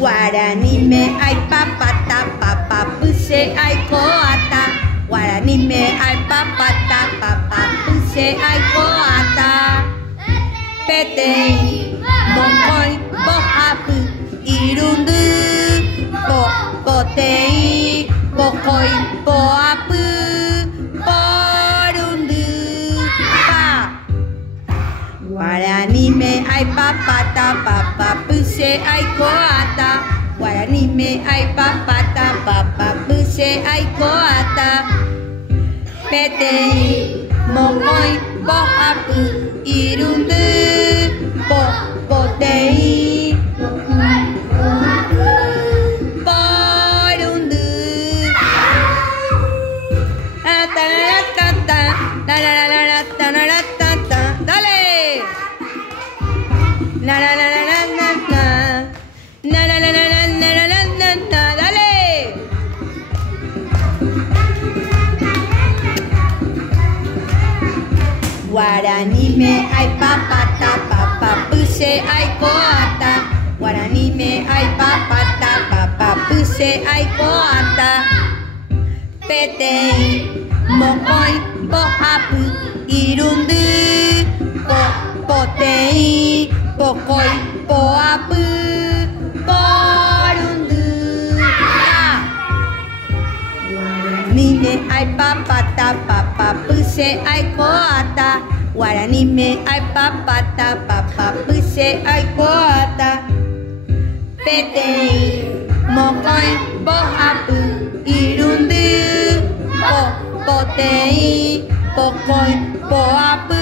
わらにめあいパパタパパプセあいこあたわらにめあいパパタパパプセあいこあたペテイボコイボハプいるんるボボテイボコイボアプボルンルパわらにめあいパパタパパプセあいこあたわらにめあいパパタパパプセあいこあたペテイモコイボハプいるんるボボテイボルンルラタラタタラララララタララタタダレラララララララララララララララララダレわらにめあいパパタパパプセあいこあたわらにめあいパパタパパプセあいこあたペテイモコイボハプいるんるボボテイボコイボアプボルンルにめあいパパタパパプセあいこあたわらにめあいパパタパパプセあいこあたペテイモコイボハプいるんるボボテイボコイボアプ